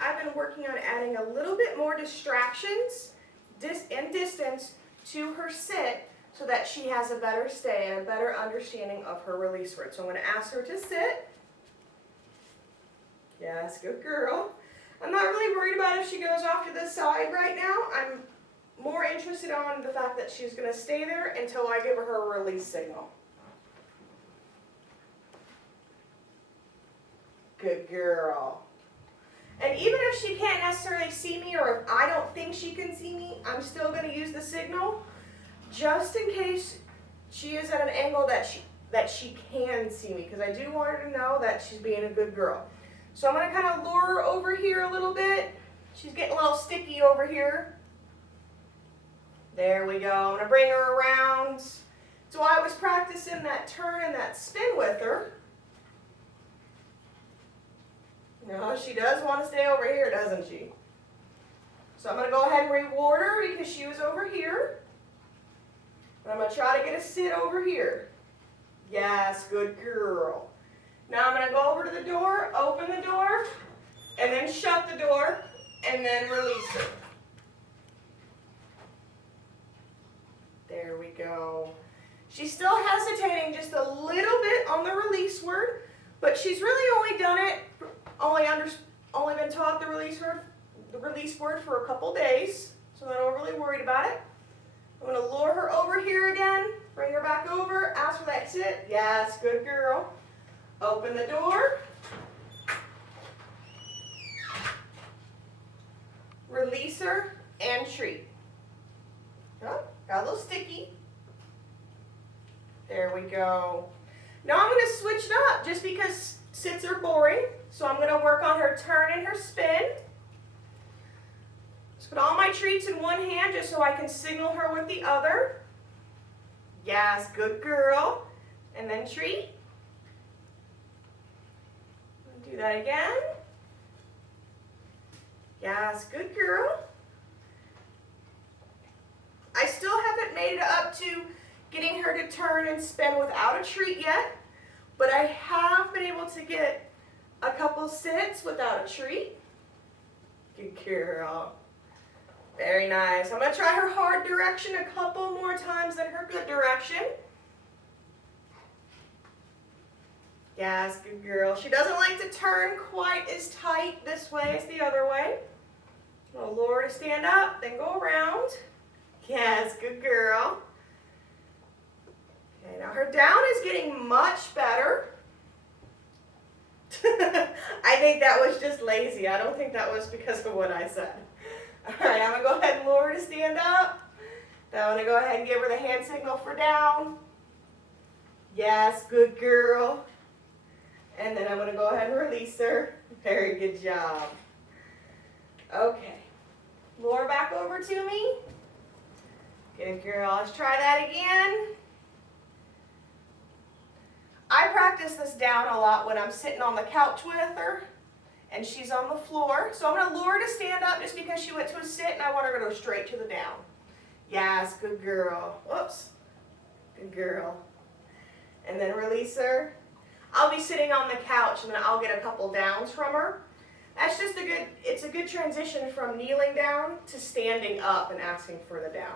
I've been working on adding a little bit more distractions and distance to her sit so that she has a better stay and a better understanding of her release word. So I'm going to ask her to sit. Yes, good girl. I'm not really worried about if she goes off to the side right now. I'm more interested on the fact that she's going to stay there until I give her a release signal. Good girl. And even if she can't necessarily see me, or if I don't think she can see me, I'm still going to use the signal just in case she is at an angle that she can see me, because I do want her to know that she's being a good girl. So I'm going to kind of lure her over here a little bit. She's getting a little sticky over here. There we go. I'm going to bring her around. So I was practicing that turn and that spin with her. No, she does want to stay over here, doesn't she? So I'm going to go ahead and reward her because she was over here. And I'm going to try to get a sit over here. Yes, good girl. Now I'm going to go over to the door, open the door, and then shut the door, and then release her. There we go. She's still hesitating just a little bit on the release word, but she's really only done it, only been taught the release word for a couple days, so I'm not overly worried about it. I'm going to lure her over here again, bring her back over, ask for that sit. Yes, good girl. Open the door. Release her and treat. Oh, got a little sticky. There we go. Now I'm going to switch it up just because sits are boring. So I'm going to work on her turn and her spin. Just put all my treats in one hand just so I can signal her with the other. Yes, good girl. And then treat. Do that again. Yes, good girl. I still haven't made it up to getting her to turn and spin without a treat yet, but I have been able to get a couple sits without a treat. Good girl. Very nice. I'm going to try her hard direction a couple more times than her good direction. Yes, good girl. She doesn't like to turn quite as tight this way as the other way. I'll lure her to stand up, then go around. Yes, good girl. Okay, now her down is getting much better. I think that was just lazy. I don't think that was because of what I said. All right, I'm going to go ahead and lure her to stand up. Then I'm going to go ahead and give her the hand signal for down. Yes, good girl. And then I'm going to go ahead and release her. Very good job. Okay. Lure back over to me. Good girl. Let's try that again. I practice this down a lot when I'm sitting on the couch with her and she's on the floor. So I'm going to lure her to stand up just because she went to a sit and I want her to go straight to the down. Yes, good girl. Whoops. Good girl. And then release her. I'll be sitting on the couch and then I'll get a couple downs from her. That's just it's a good transition from kneeling down to standing up and asking for the down.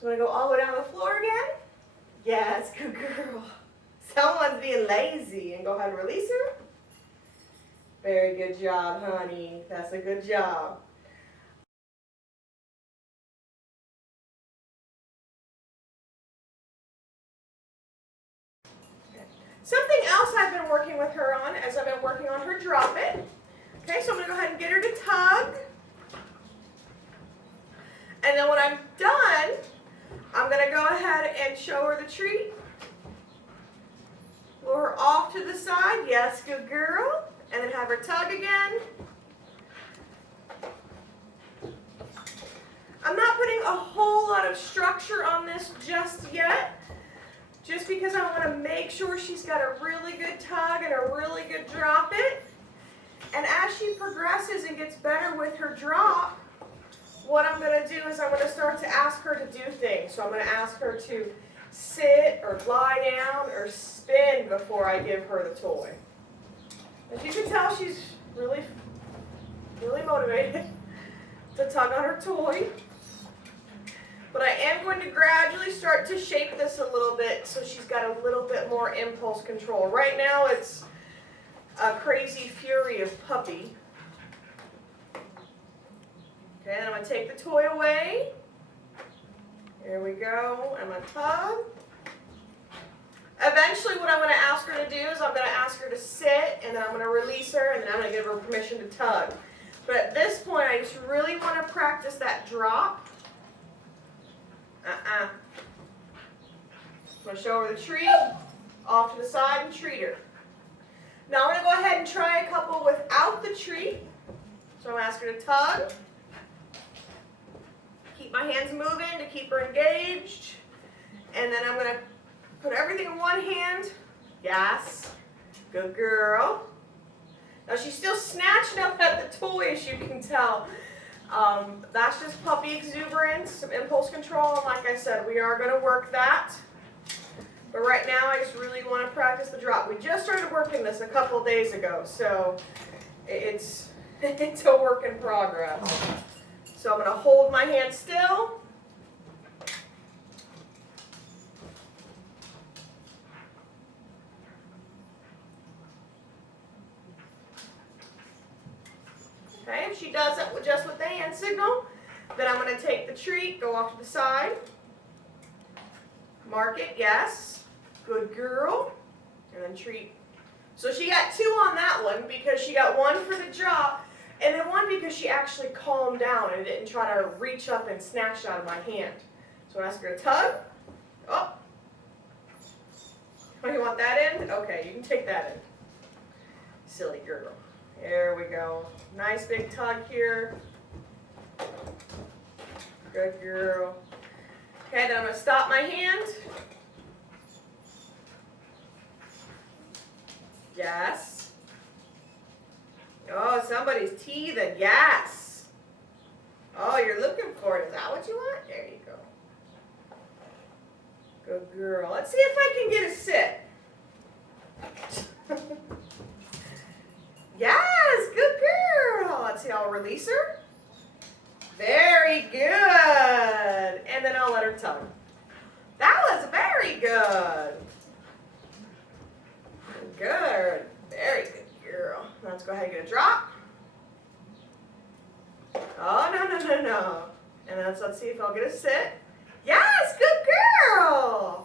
So I'm going to go all the way down the floor again. Yes, good girl. Someone's being lazy. And go ahead and release her. Very good job, honey. That's a good job. Something else I've been working with her on as I've been working on her drop it. Okay, so I'm going to go ahead and get her to tug. And then when I'm done, I'm going to go ahead and show her the treat. Lure her off to the side. Yes, good girl. And then have her tug again. I'm not putting a whole lot of structure on this just yet, just because I want to make sure she's got a really good tug and a really good drop it. And as she progresses and gets better with her drop, what I'm going to do is I'm going to start to ask her to do things. So I'm going to ask her to sit or lie down or spin before I give her the toy. As you can tell, she's really really motivated to tug on her toy. But I am going to gradually start to shape this a little bit so she's got a little bit more impulse control. Right now it's a crazy fury of puppy. Okay, I'm going to take the toy away. Here we go. I'm going to tug. Eventually what I'm going to ask her to do is I'm going to ask her to sit, and then I'm going to release her, and then I'm going to give her permission to tug. But at this point I just really want to practice that drop. I'm going to show her the treat, off to the side, and treat her. Now I'm going to go ahead and try a couple without the treat. So I'm going to ask her to tug. Keep my hands moving to keep her engaged. And then I'm going to put everything in one hand. Yes. Good girl. Now she's still snatching up at the toy, as you can tell. That's just puppy exuberance, some impulse control, and like I said, we are going to work that. But right now, I just really want to practice the drop. We just started working this a couple days ago, so it's a work in progress. So I'm going to hold my hand still. Okay, if she does it just with the hand signal, then I'm going to take the treat, go off to the side, mark it, yes, good girl, and then treat. So she got 2 on that one because she got 1 for the drop, and then 1 because she actually calmed down and didn't try to reach up and snatch it out of my hand. So I ask her to tug. Oh, you want that end? Okay, you can take that end. Silly girl. There we go. Nice big tug here. Good girl. Okay, then I'm going to stop my hand. Yes. Oh, somebody's teething. Yes. Oh, you're looking for it. Is that what you want? There you go. Good girl. Let's see if I can get a sit. Yes, good girl. Let's see, I'll release her. Very good. And then I'll let her tug. That was very good. Good. Very good girl. Let's go ahead and get a drop. Oh, no. And then let's see if I'll get a sit. Yes, good girl.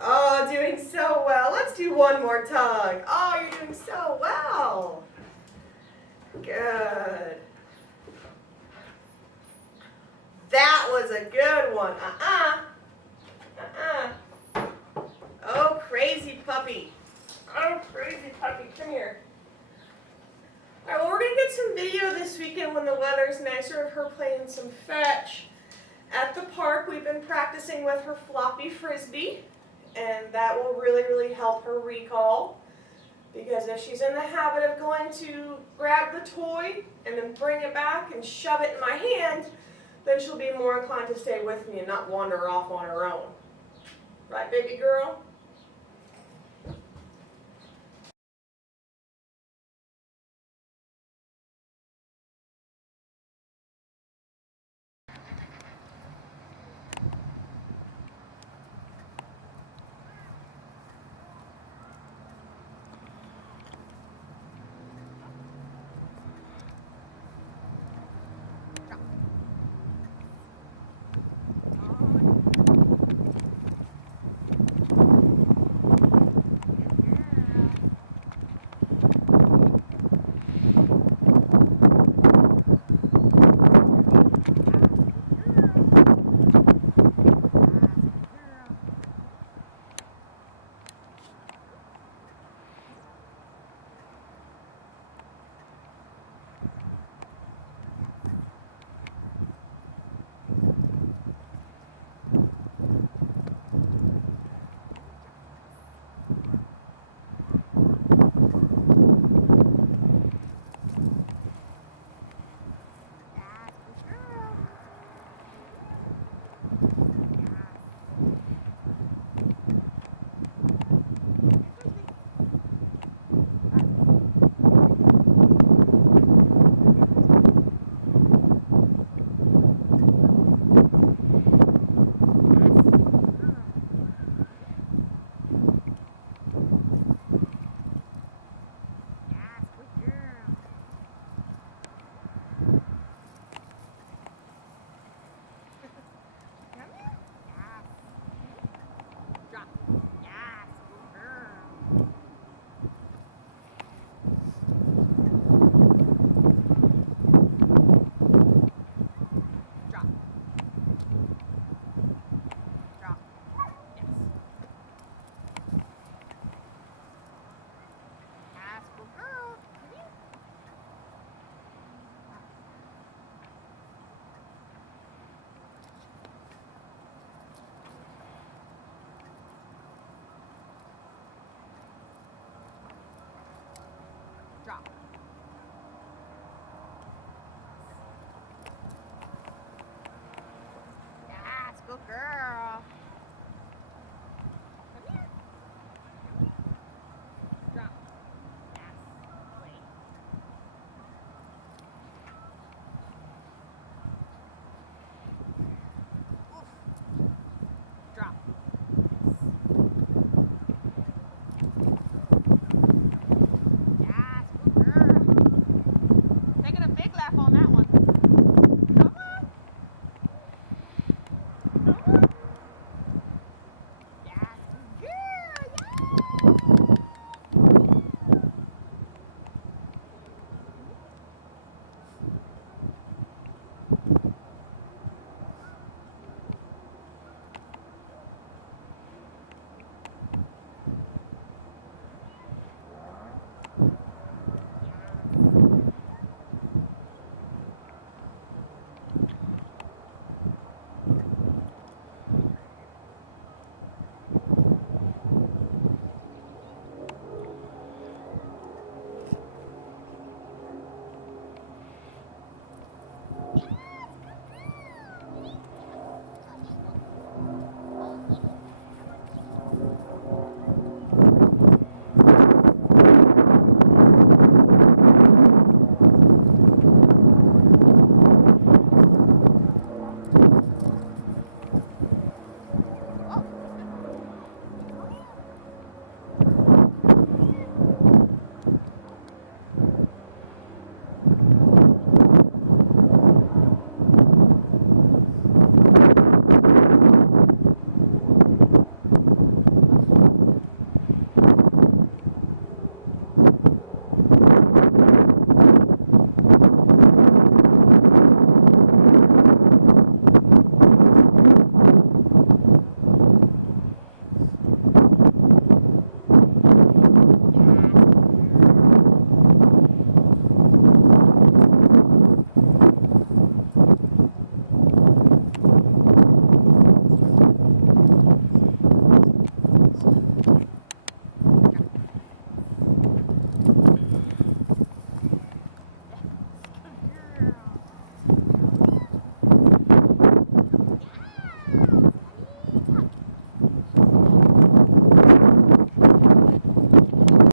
Oh, doing so well. Let's do one more tug. Oh, you're doing so well. Good. That was a good one. Oh, crazy puppy. Oh, crazy puppy. Come here. All right, well, we're going to get some video this weekend when the weather's nicer of her playing some fetch. At the park, we've been practicing with her floppy frisbee, and that will really, really help her recall. Because if she's in the habit of going to grab the toy and then bring it back and shove it in my hand, then she'll be more inclined to stay with me and not wander off on her own. Right, baby girl?